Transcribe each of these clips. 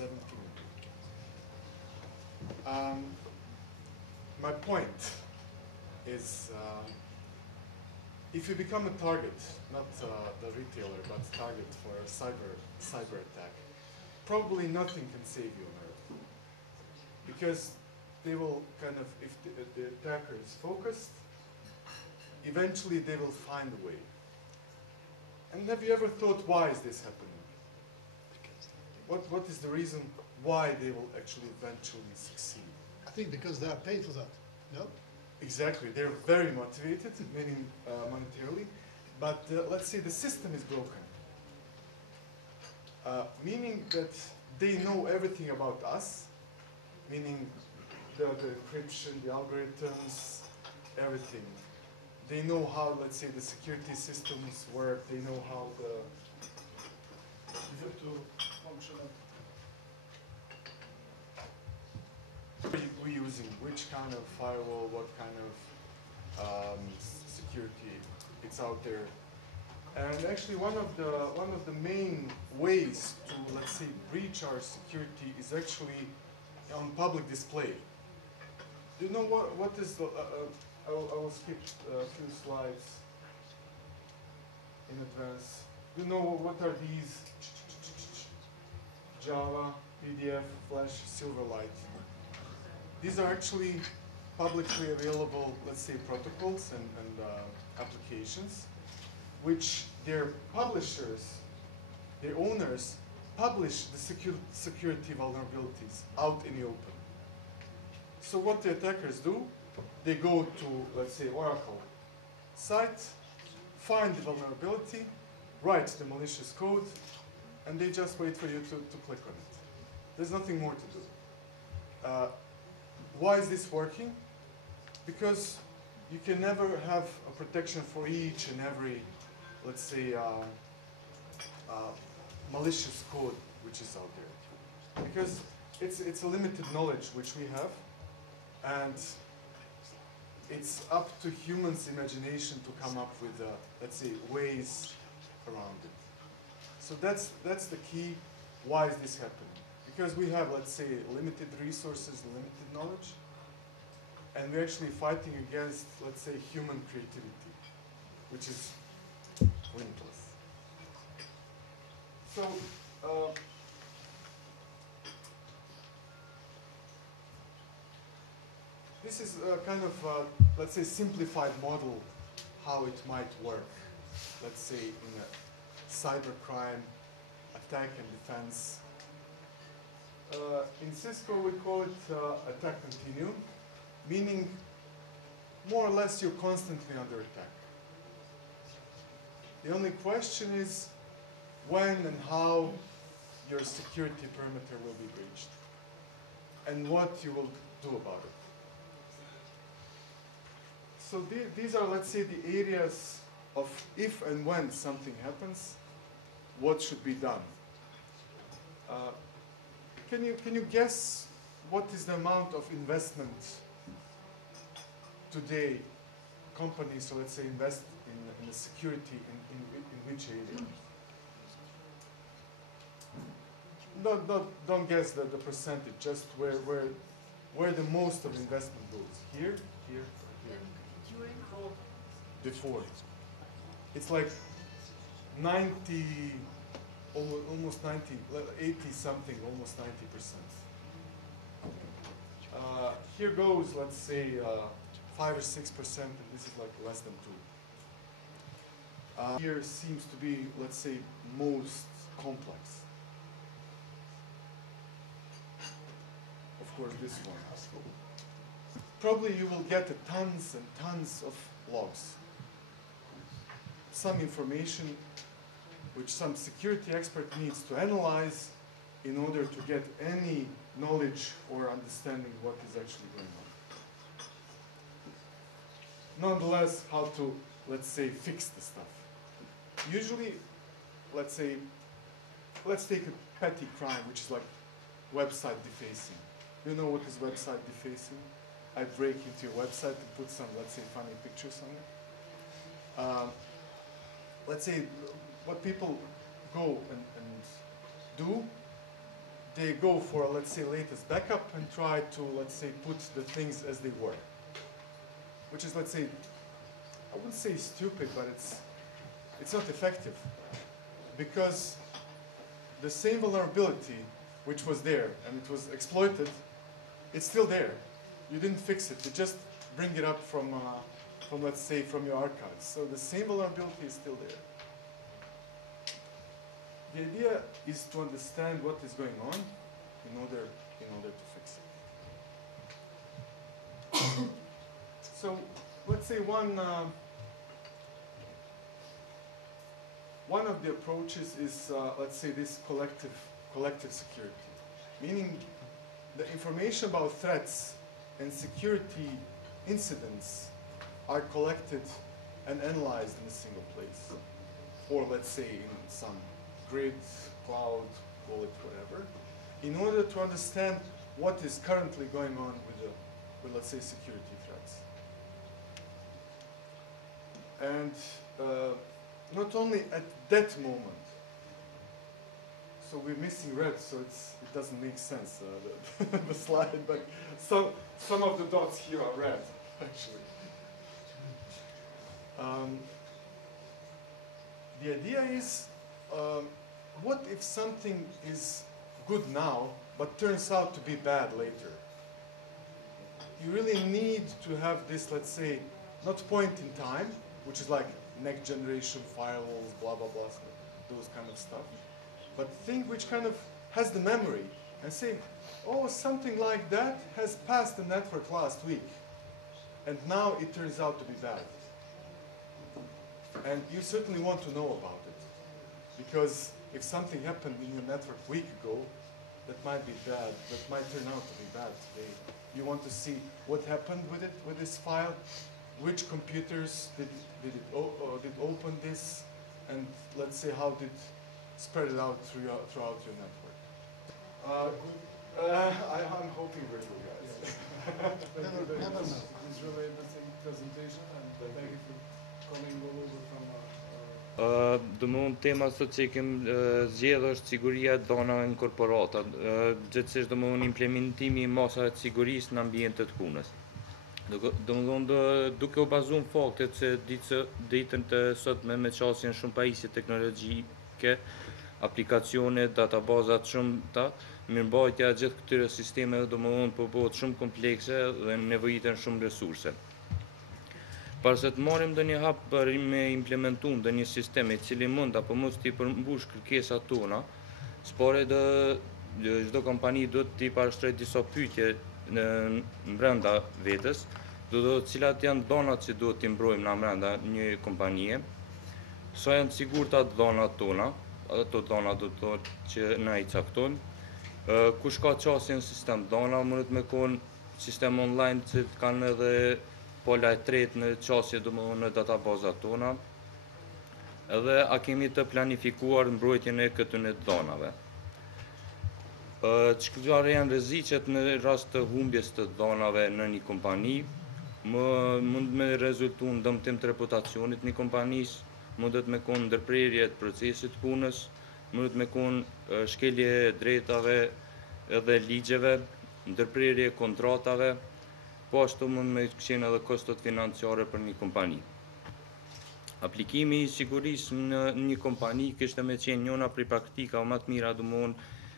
17. My point is, if you become a target, not the retailer, but target for a cyber attack, probably nothing can save you on Earth. Because they will kind of, if the attacker is focused, eventually they will find a way. And have you ever thought, why is this happening? What is the reason why they will actually eventually succeed? I think because they are paid for that, no? Exactly, they're very motivated, meaning monetarily, but let's say the system is broken. Meaning that they know everything about us, meaning the encryption, the algorithms, everything. They know how, let's say, the security systems work, they know how the To function. we're using, which kind of firewall, what kind of security it's out there. And actually one of the main ways to, let's say, breach our security is actually on public display. Do you know what is the, I will skip a few slides in advance. Do you know what are these? Java, PDF, Flash, Silverlight. These are actually publicly available, let's say, protocols and applications, which their publishers, their owners, publish the security vulnerabilities out in the open. So what the attackers do, they go to, let's say, Oracle site, find the vulnerability, write the malicious code, and they just wait for you to click on it. There's nothing more to do. Why is this working? Because you can never have a protection for each and every, let's say, malicious code which is out there. Because it's a limited knowledge which we have, and it's up to humans' imagination to come up with, let's say, ways around it. So that's the key. Why is this happening? Because we have, let's say, limited resources, limited knowledge, and we're actually fighting against, let's say, human creativity, which is limitless. So, this is a kind of, let's say, simplified model how it might work, let's say, in a cybercrime attack and defense. In Cisco, we call it attack continuum, meaning more or less you're constantly under attack. The only question is when and how your security perimeter will be breached and what you will do about it. So these are, let's say, the areas of if and when something happens, what should be done. Can you guess what is the amount of investment today companies, so let's say, invest in the security in which area? Don't guess the percentage, just where the most of investment goes. Here, here, or here. Before. It's like 90, almost 90, 80 something, almost 90%. Here goes, let's say, 5 or 6%, and this is like less than 2. Here seems to be, let's say, most complex. Of course, this one. Probably you will get tons and tons of logs. Some information which some security expert needs to analyze in order to get any knowledge or understanding what is actually going on. Nonetheless, how to, let's say, fix the stuff. Usually, let's say, let's take a petty crime, which is like website defacing. You know what is website defacing? I break into your website and put some, let's say, funny pictures on it. Let's say what people go and do, they go for, let's say, latest backup and try to, let's say, put the things as they were. Which is, let's say, I wouldn't say stupid, but it's not effective. Because the same vulnerability which was there and it was exploited, it's still there. You didn't fix it. You just bring it up from let's say, from your archives. So the same vulnerability is still there. The idea is to understand what is going on in order to fix it. So let's say one of the approaches is let's say this collective security, meaning the information about threats and security incidents are collected and analyzed in a single place, or let's say in some grid, cloud, call it whatever, in order to understand what is currently going on with let's say, security threats. And not only at that moment, so we're missing red, so it doesn't make sense, the slide, but some of the dots here are red, actually. The idea is, what if something is good now, but turns out to be bad later? You really need to have this, let's say, not point in time, which is like next generation firewalls, blah, blah, blah, those kind of stuff, but thing which kind of has the memory and say, oh, something like that has passed the network last week, and now it turns out to be bad. And you certainly want to know about it, because if something happened in your network a week ago, that might be bad, that might turn out to be bad today. You want to see what happened with it, with this file, which computers did open this, and let's say how did spread it out throughout your network. I'm hoping we're good, guys. Thank you very much. It's really interesting presentation, and thank you for coming all over from Domthon tema sot që kemë zgjedhur është siguria e dhënave në korporata, gjithsesi domthon implementimi i masave të sigurisë në ambientet punës. Domthon duke u bazuar në faktet se ditën të sotme me çasjen shumë pajisje teknologjike, aplikacione, databazat shumëta, mirëmbajtja e gjithë këtyre sistemeve domthon po bëhet shumë komplekse dhe nevojiten shumë resurse. Para se të marrim ndonjë hap për me implementu ndonjë sistem I cili mund apo mos t'i përmbush kërkesat tona, s'pare çdo kompani do t'i parashtrojë disa pyetje brenda vetes, do të thotë cilat janë dhënat që duhet t'i mbrojmë na brenda një kompanie, sa janë të sigurta dhënat tona, ato dhëna do të thotë që na I caktojmë, kush ka qasje në sistem dhëna, mund të kon sistem online që kanë edhe pola e tretë në qasje domethënë në databazat tona, edhe a kemi të planifikuar mbrojtjen e këtyre dhënave. Çfarë janë rreziqet në rast të humbjes të dhënave në një kompani, mund me rezultu në dëmtim të reputacionit një kompanisë, mundet me kon ndërprerje të procesit punës, mundet me kon shkelje e drejtave edhe ligjeve, ndërprerje e kontratave, po ashtu mund me qenë edhe kostot financiare për një kompani. Aplikimi I sigurisë në një kompani kishte me qenë njëna prej praktika më të mira domthon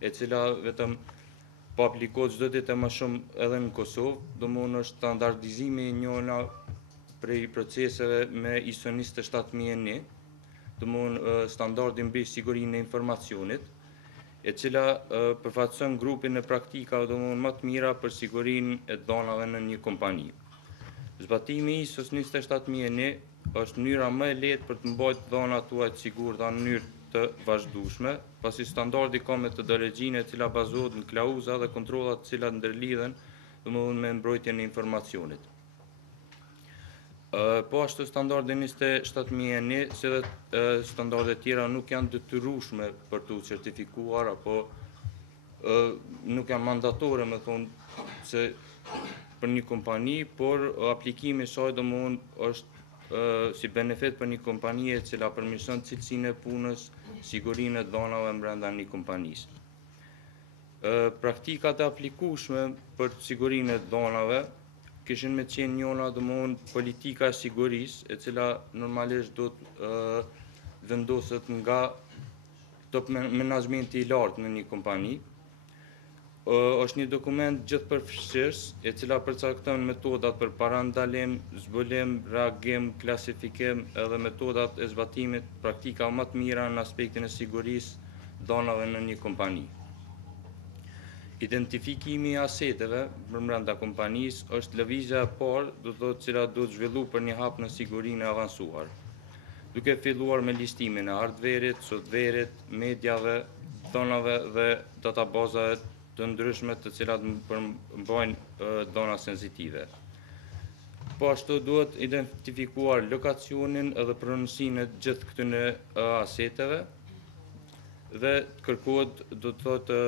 e cila vetëm po aplikohet çdo ditë më shumë edhe në Kosovë, domthon është standardizimi I njëna prej proceseve me ISO 27001, domthon standardi mbi sigurinë e informacionit, e cila përfaqëson grupin e praktikave domthon më të mira për sigurinë e dhënave në një kompani. Zbatimi I ISO 27001 është mënyra më e lehtë për të mbajtur dhënat tuaja të sigurta në mënyrë të vazhdueshme, pasi standardi ka metodologjinë e cila bazohet në klauza dhe kontrollat të cilat ndërlidhen domthon me mbrojtjen e informacionit. Po ashtu standardi 27001, si dhe standardet tjera nuk janë detyrueshme për të certifikuar apo nuk janë mandatore, me thonë, se për një kompani, por aplikimi I saj domthon është si benefit për një kompani e cila përmirëson cilësinë e punës, sigurinë e dhënave brenda një kompanisë. Praktikat e aplikueshme për sigurinë e dhonave kishin me qenë njëna domthonë politika e sigurisë, e cila normalisht do të vendoset nga top menaxhmenti I lartë në një kompani. Është një dokument gjithëpërfshirës, e cila përcakton metodat për parandalim, zbulim, reagim, klasifikim edhe metodat e zbatimit praktika më të mira në aspektin e sigurisë dhonave në një kompani. Identifikimi I aseteve brenda kompanisë është lëvizja e parë, do të thotë cila do të zhvillu për një hap në sigurinë e avancuar. Duke filluar me listimin e hardverit, softverit, mediave, dhonave dhe databazave të ndryshme të cilat përmbajnë dhona sensitive. Po ashtu duhet identifikuar lokacionin edhe pronësinë e gjithë këtyre aseteve dhe kërkohet do të thotë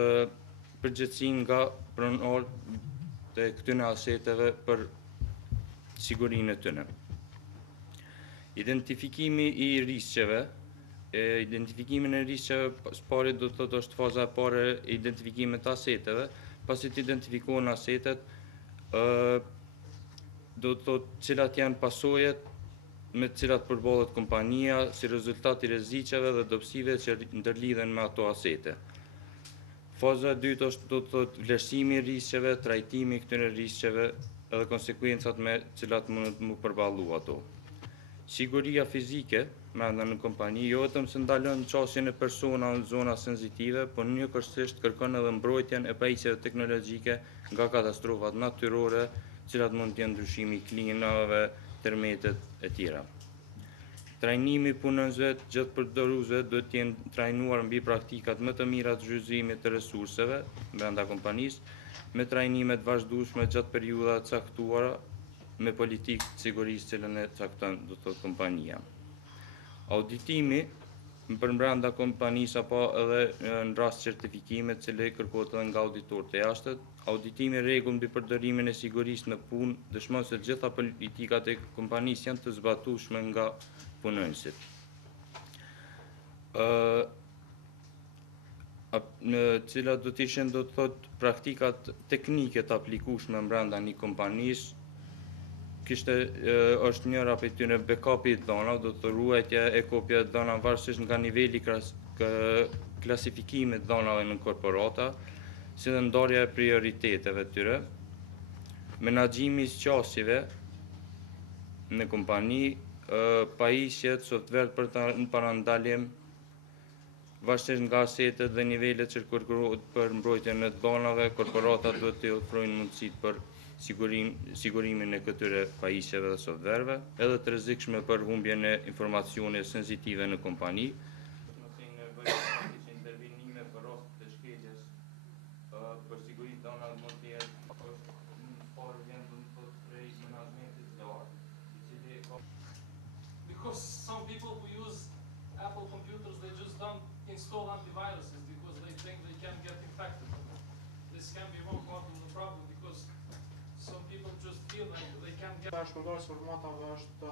përgjegjësinë nga pronarët të këtyre aseteve për sigurinë e tyre. Identifikimi I riskeve. Identifikimin e riskeve së pari do të thotë është faza e parë e identifikimit të aseteve. Pasi të identifikohen asetet, do të thotë cilat janë pasojat me të cilat përballet kompania si rezultat I rreziqeve dhe dobësive që ndërlidhen me ato asete. Faza e dytë është do të thotë vlerësimi I riskeve, trajtimi I këtyre riskeve edhe konsekvencat me të cilat mund të përballu ato. Siguria fizike brenda në kompani jo vetëm se ndalon qasjen e persona në zona sensitive, por njëkohësisht kërkon edhe mbrojtjen e pajisjeve teknologjike nga katastrofat natyrore, të cilat mund të jenë ndryshimi I klimave, tërmetet e tjera. Trajnimi I punonjësve të gjithë përdoruesve duhet të jenë trajnuar mbi praktikat më të mira të zhvillëzimit të resurseve brenda kompanisë, me trajnime të vazhdueshme gjatë periudhave të caktuara me politikë të sigurisë cilën e cakton do të thotë kompania. Auditimi për brenda kompanisë apo edhe në rast certifikimit të cilë kërkohet edhe nga auditorët e jashtët, auditimi rregull mbi përdorimin e sigurisë në punë dëshmon se të gjitha politikat e kompanisë janë të zbatueshme nga punonjësit. Në cilat do të ishin do të thotë praktikat teknike të aplikueshme brenda një kompanisë, është njëra prej tyre backup-i I dhonave, do të ruajtja e kopjave të dhonave varësisht nga niveli klasifikimit të dhonave në korporata, si dhe ndarja e prioriteteve të tyre, menaxhimi I sqasjeve në kompani, pajisjet, software për në parandalim, varësisht nga asetet dhe nivelet që kërkohet për mbrojtjen e dhonave, korporatat duhet të ofrojnë mundësitë për sigurimin e këtyre pajisjeve dhe softvereve, edhe të rrezikshme për humbjen e informacione sensitive në kompani. Intervenime për rast të shkeljes për siguri të dhonave mund të jetë parë vjen do të thotë prej menaxhmentit të lartë, I cili ka Because some people who use Apple computers, they just don't install antiviruses because they think they can get infected. This can be one part of the problem because some people just feel like they can get. Shpërndarës formatave është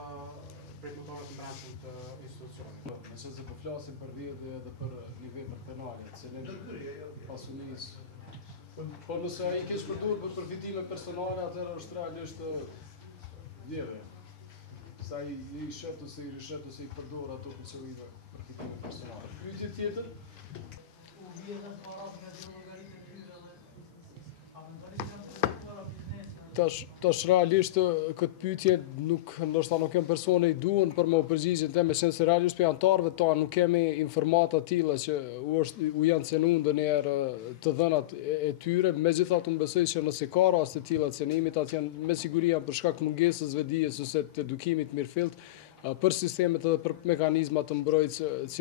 prej motorëve të brendshëm të institucionit. Nëse se po flasim për vjedhje edhe për një vepër penale, cilën pasunisë. Po nëse ai ke shpërndarë për përfitime personale, atëherë është realisht vjedhje. Sa I shet ose I rishet ose I përdor ato për qëllime përfitime personale. Pyetje tjetër? Tash realisht këtë pyetje ndoshta nuk kem persone I duan për më përgjigjen time, se realisht për antarëve tonë nuk kemi informata të tilla që u janë cënuar ndonjëherë të dhënat e tyre, megjithatë unë besoj që nëse ka raste të tilla cënimit, atë janë me siguri për shkak të mungesës së vetdijes ose të edukimit mirëfillt për sistemet edhe për mekanizma të mbrojtjes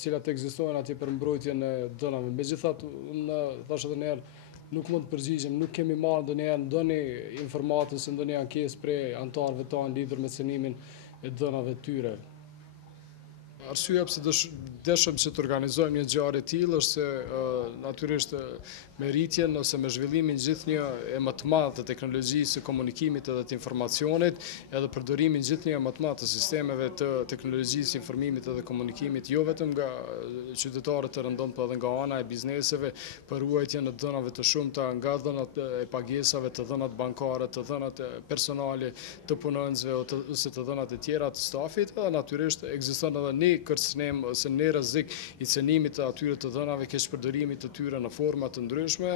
cilat ekzistojnë atje për mbrojtjen e dhënave. Megjithatë unë thash edhe një herë nuk mund të përgjigjem, nuk kemi marrë ndonjë informatë ose ndonjë ankesë prej antarëve tonë lidhur me cënimin e dhënave të tyre. arsyeja pse dëshëm që të organizojmë një ngjarje të tillë është se natyrisht me rritjen ose me zhvillimin gjithnjë e më të madh të teknologjisë së komunikimit edhe të informacionit, edhe përdorimin gjithnjë e më të madh të sistemeve të teknologjisë informimit edhe komunikimit, jo vetëm nga qytetarët e rëndom, por edhe nga ana e bizneseve për ruajtjen e dhënave të shumta, nga dhënat e pagesave, të dhënat bankare, të dhënat personale të punonjësve ose të dhënat e tjera të stafit, edhe natyrisht ekziston edhe një kërcënim ose një rrezik i cenimit të atyre të dhënave, keq përdorimit të tyre në forma të ndryshme.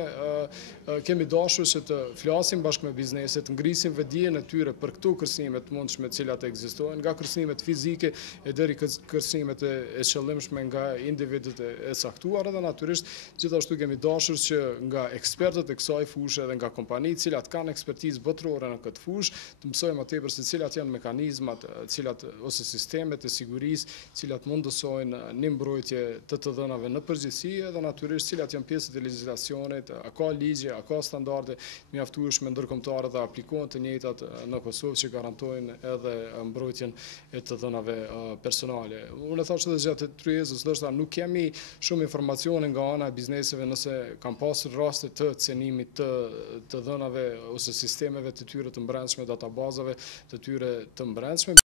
Kemi dashur që të flasim bashkë me bizneset, ngrisim vetdijen e tyre për këto kërcënime të mundshme të cilat ekzistojnë, nga kërcënimet fizike e deri kërcënimet e qëllimshme nga individët e caktuar, edhe natyrisht gjithashtu kemi dashur që nga ekspertët e kësaj fushë edhe nga kompanitë të cilat kanë ekspertizë botërore në këtë fushë, të mësojmë më tepër se cilat janë mekanizmat, ose sistemet e sigurisë, cilat mundësojnë një mbrojtje të dhënave në përgjithësi, edhe natyrisht cilat janë pjesët e legjislacionit, a ka ligje, a ka standarde mjaftueshme ndërkombëtare dhe aplikohen të njëjtat në Kosovë që garantojnë edhe mbrojtjen e të dhënave personale. Unë thash edhe gjatë tryezës, ndoshta nuk kemi shumë informacione nga ana e bizneseve nëse kanë pasur raste të cenimit të dhënave ose sistemeve të tyre të brendshme, databazave të tyre të brendshme.